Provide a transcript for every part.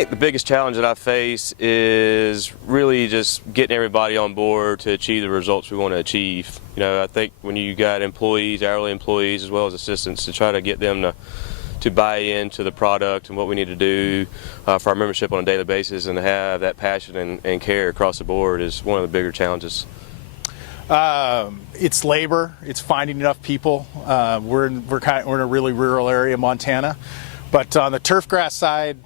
think the biggest challenge that I face is really just getting everybody on board to achieve the results we want to achieve. You know, I think when you got employees, hourly employees, as well as assistants, to try to get them to buy into the product and what we need to do for our membership on a daily basis, and to have that passion and care across the board is one of the bigger challenges. It's labor. It's finding enough people. We're in a really rural area, Montana. But on the turf grass side,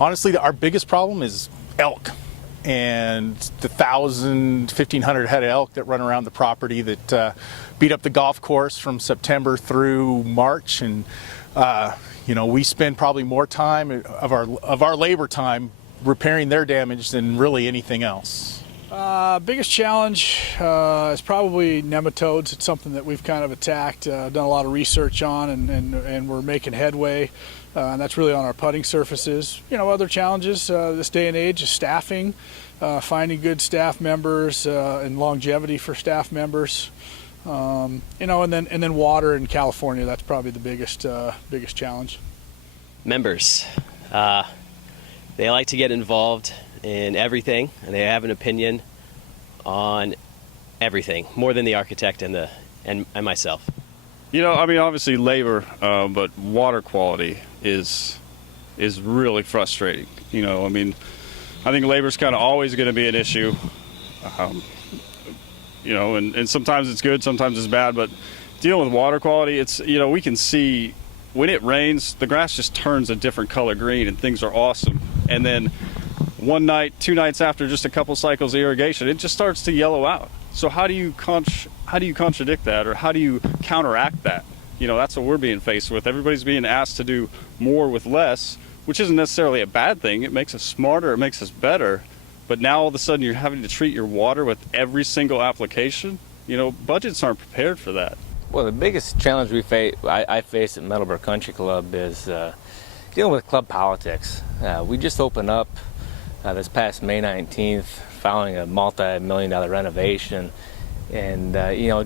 honestly, our biggest problem is elk, and the 1,500 head of elk that run around the property that beat up the golf course from September through March. And we spend probably more time of our labor time repairing their damage than really anything else. Biggest challenge is probably nematodes. It's something that we've kind of attacked, done a lot of research on, and we're making headway. And that's really on our putting surfaces. Other challenges this day and age is staffing, finding good staff members, and longevity for staff members. And then water in California. That's probably the biggest challenge. Members, they like to get involved in everything, and they have an opinion on everything, more than the architect and myself. Obviously labor, but water quality is really frustrating. I think labor's kind of always going to be an issue. And sometimes it's good, sometimes it's bad, but dealing with water quality, it's, we can see when it rains, the grass just turns a different color green and things are awesome. And then one night, 2 nights after just a couple cycles of irrigation, it just starts to yellow out. So how do you contradict that, or how do you counteract that? That's what we're being faced with. Everybody's being asked to do more with less, which isn't necessarily a bad thing. It makes us smarter, it makes us better. But now all of a sudden you're having to treat your water with every single application. Budgets aren't prepared for that. Well, the biggest challenge I face at Meadowbrook Country Club is dealing with club politics. We just opened up this past May 19th, following a multi-million-dollar renovation, and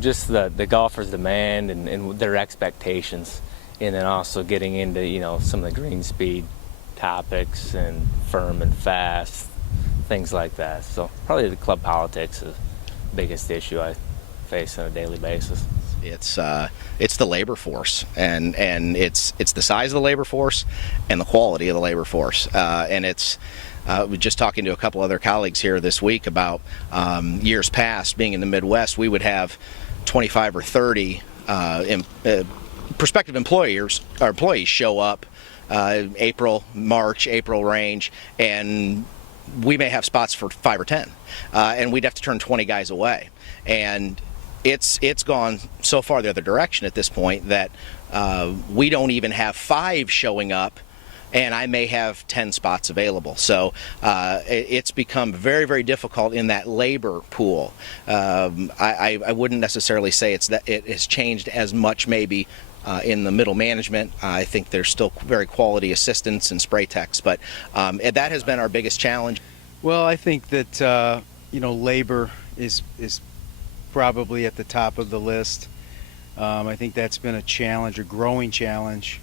just the golfers' demand and their expectations, and then also getting into some of the green speed topics and firm and fast, things like that. So probably the club politics is the biggest issue I face on a daily basis. It's the labor force, and it's the size of the labor force and the quality of the labor force, and it's. We're just talking to a couple other colleagues here this week about years past, being in the Midwest, we would have 25 or 30 prospective employees show up April range, and we may have spots for 5 or 10, and we'd have to turn 20 guys away. And it's gone so far the other direction at this point that we don't even have 5 showing up, and I may have 10 spots available. So it's become very, very difficult in that labor pool. I wouldn't necessarily say it has changed as much maybe in the middle management. I think there's still very quality assistants and spray techs, but that has been our biggest challenge. Well, I think that labor is probably at the top of the list. I think that's been a challenge, a growing challenge,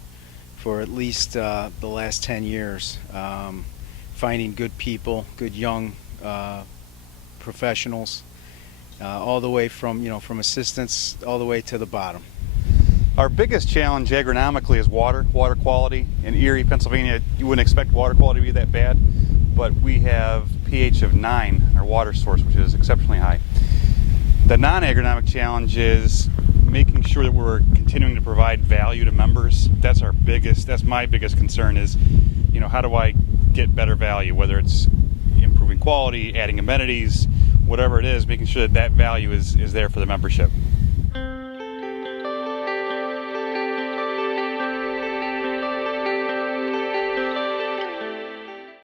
for at least the last 10 years. Finding good people, good young professionals, all the way from assistants all the way to the bottom. Our biggest challenge agronomically is water quality. In Erie, Pennsylvania, you wouldn't expect water quality to be that bad, but we have pH of 9 in our water source, which is exceptionally high. The non-agronomic challenge is making sure that we're continuing to provide value to members. That's my biggest concern is, how do I get better value, whether it's improving quality, adding amenities, whatever it is, making sure that value is there for the membership.